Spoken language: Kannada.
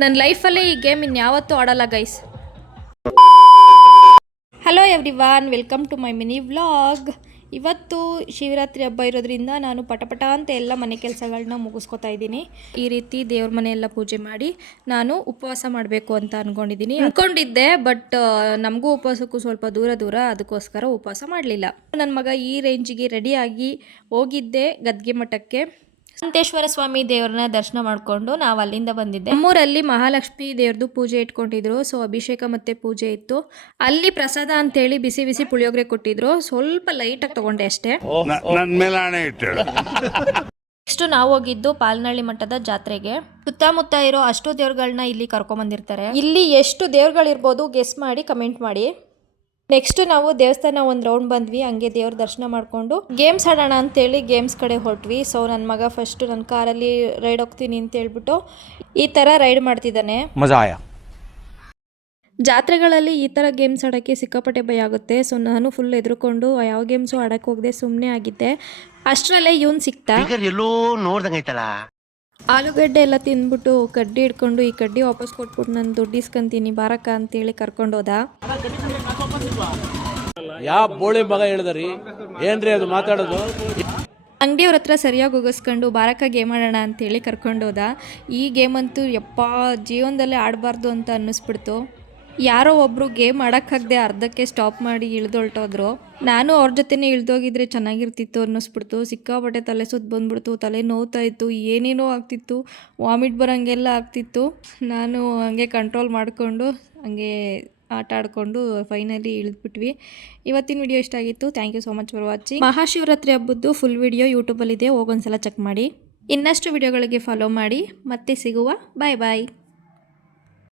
ನನ್ನ ಲೈಫಲ್ಲೇ ಈ ಗೇಮ್ ಇನ್ಯಾವತ್ತೂ ಆಡಲ್ಲ guys. Hello everyone, welcome to my mini vlog. ಇವತ್ತು ಶಿವರಾತ್ರಿ ಹಬ್ಬ ಇರೋದ್ರಿಂದ ನಾನು ಪಟಪಟ ಅಂತ ಎಲ್ಲ ಮನೆ ಕೆಲಸಗಳನ್ನ ಮುಗಿಸ್ಕೊತಾ ಇದ್ದೀನಿ. ಈ ರೀತಿ ದೇವ್ರ ಮನೆಯೆಲ್ಲ ಪೂಜೆ ಮಾಡಿ ನಾನು ಉಪವಾಸ ಮಾಡಬೇಕು ಅಂತ ಅಂದ್ಕೊಂಡಿದ್ದೆ. ಬಟ್ ನಮಗೂ ಉಪವಾಸಕ್ಕೂ ಸ್ವಲ್ಪ ದೂರ, ಅದಕ್ಕೋಸ್ಕರ ಉಪವಾಸ ಮಾಡಲಿಲ್ಲ. ನನ್ನ ಮಗ ಈ ರೇಂಜಿಗೆ ರೆಡಿಯಾಗಿ ಹೋಗಿದ್ದೆ ಗದ್ಗೆ ಮಠಕ್ಕೆ. ಸಂತೇಶ್ವರ ಸ್ವಾಮಿ ದೇವ್ರನ್ನ ದರ್ಶನ ಮಾಡಿಕೊಂಡು ನಾವು ಅಲ್ಲಿಂದ ಬಂದಿದ್ದೆ. ನಮ್ಮೂರಲ್ಲಿ ಮಹಾಲಕ್ಷ್ಮಿ ದೇವ್ರದ್ದು ಪೂಜೆ ಇಟ್ಕೊಂಡಿದ್ರು. ಸೊ ಅಭಿಷೇಕ ಮತ್ತೆ ಪೂಜೆ ಇತ್ತು. ಅಲ್ಲಿ ಪ್ರಸಾದ ಅಂತೇಳಿ ಬಿಸಿ ಬಿಸಿ ಪುಳಿಯೋಗರೆ ಕೊಟ್ಟಿದ್ರು. ಸ್ವಲ್ಪ ಲೈಟಾಗಿ ತಗೊಂಡೆ ಅಷ್ಟೇ. ನೆಕ್ಸ್ಟ್ ನಾವು ಹೋಗಿದ್ದು ಪಾಲ್ನಳ್ಳಿ ಮಠದ ಜಾತ್ರೆಗೆ. ಸುತ್ತಮುತ್ತ ಇರೋ ಅಷ್ಟು ದೇವ್ರಗಳನ್ನ ಇಲ್ಲಿ ಕರ್ಕೊಂಬಂದಿರ್ತಾರೆ. ಇಲ್ಲಿ ಎಷ್ಟು ದೇವ್ರಗಳಿರ್ಬೋದು ಗೆಸ್ ಮಾಡಿ ಕಮೆಂಟ್ ಮಾಡಿ. ನೆಕ್ಸ್ಟ್ ನಾವು ದೇವಸ್ಥಾನ ಒಂದು ರೌಂಡ್ ಬಂದ್ವಿ. ಹಂಗೆ ದೇವ್ರ ದರ್ಶನ ಮಾಡಿಕೊಂಡು ಗೇಮ್ಸ್ ಆಡೋಣ ಅಂತೇಳಿ ಗೇಮ್ಸ್ ಕಡೆ ಹೊರಟ್ವಿ. ಸೊ ನನ್ನ ಮಗ ಫಸ್ಟ್ ನನ್ನ ಕಾರಲ್ಲಿ ರೈಡ್ ಹೋಗ್ತೀನಿ ಅಂತ ಹೇಳ್ಬಿಟ್ಟು ಈ ಥರ ರೈಡ್ ಮಾಡ್ತಿದ್ದಾನೆ. ಜಾತ್ರೆಗಳಲ್ಲಿ ಈ ಥರ ಗೇಮ್ಸ್ ಆಡೋಕ್ಕೆ ಸಿಕ್ಕಾಪಟ್ಟೆ ಭಯ ಆಗುತ್ತೆ. ಸೊ ನಾನು ಫುಲ್ ಎದ್ರುಕೊಂಡು ಯಾವ ಗೇಮ್ಸು ಆಡೋಕ್ಕೆ ಹೋಗದೆ ಸುಮ್ಮನೆ ಆಗಿದ್ದೆ. ಅಷ್ಟರಲ್ಲೇ ಇವನು ಸಿಕ್ತಾ. ಆಲೂಗಡ್ಡೆ ಎಲ್ಲ ತಿಂದ್ಬಿಟ್ಟು ಕಡ್ಡಿ ಹಿಡ್ಕೊಂಡು ಈ ಕಡ್ಡಿ ವಾಪಸ್ ಕೊಟ್ಬಿಟ್ಟು ನಾನು ದುಡ್ಡು ಇಸ್ಕೊಂತೀನಿ ಬಾರಕ್ಕ ಅಂತೇಳಿ ಕರ್ಕೊಂಡೋದ. ಯಾವ ಬೋಳಿ ಮಗ ಹೇಳಿದ್ರಿ ಏನ್ರಿ ಅದು ಮಾತಾಡೋದು. ಅಂಗಡಿಯವ್ರ ಹತ್ರ ಸರಿಯಾಗಿ ಹೋಗಿಸ್ಕೊಂಡು ಬಾರಕ್ಕ ಗೇಮ್ ಆಡೋಣ ಅಂತೇಳಿ ಕರ್ಕೊಂಡೋದ. ಈ ಗೇಮ್ ಅಂತೂ ಯಪ್ಪ ಜೀವನದಲ್ಲೇ ಆಡಬಾರ್ದು ಅಂತ ಅನ್ನಿಸ್ಬಿಡ್ತು. ಯಾರೋ ಒಬ್ಬರು ಗೇಮ್ ಆಡೋಕ್ಕಾಗದೆ ಅರ್ಧಕ್ಕೆ ಸ್ಟಾಪ್ ಮಾಡಿ ಇಳ್ದೊಳ್ಟೋದ್ರು. ನಾನು ಅವ್ರ ಜೊತೆನೇ ಇಳ್ದೋಗಿದ್ರೆ ಚೆನ್ನಾಗಿರ್ತಿತ್ತು ಅನ್ನಿಸ್ಬಿಡ್ತು. ಸಿಕ್ಕಾಪಟ್ಟೆ ತಲೆ ಸುತ್ತ ಬಂದ್ಬಿಡ್ತು, ತಲೆ ನೋವ್ತಾ ಇತ್ತು, ಏನೇನೋ ಆಗ್ತಿತ್ತು, ವಾಮಿಟ್ ಬರೋಂಗೆಲ್ಲ ಆಗ್ತಿತ್ತು. ನಾನು ಹಂಗೆ ಕಂಟ್ರೋಲ್ ಮಾಡಿಕೊಂಡು ಹಂಗೆ ಆಟ ಆಡಿಕೊಂಡು ಫೈನಲಿ ಇಳಿದ್ಬಿಟ್ವಿ. ಇವತ್ತಿನ ವಿಡಿಯೋ ಇಷ್ಟ ಆಗಿತ್ತು. Thank you so much for watching. Mahashivaratri ಹಬ್ಬದ್ದು ಫುಲ್ ವಿಡಿಯೋ ಯೂಟ್ಯೂಬಲ್ಲಿದೆ, ಹೋಗೊಂದ್ಸಲ ಚೆಕ್ ಮಾಡಿ. ಇನ್ನಷ್ಟು ವಿಡಿಯೋಗಳಿಗೆ ಫಾಲೋ ಮಾಡಿ. ಮತ್ತೆ ಸಿಗುವ. ಬಾಯ್ ಬಾಯ್.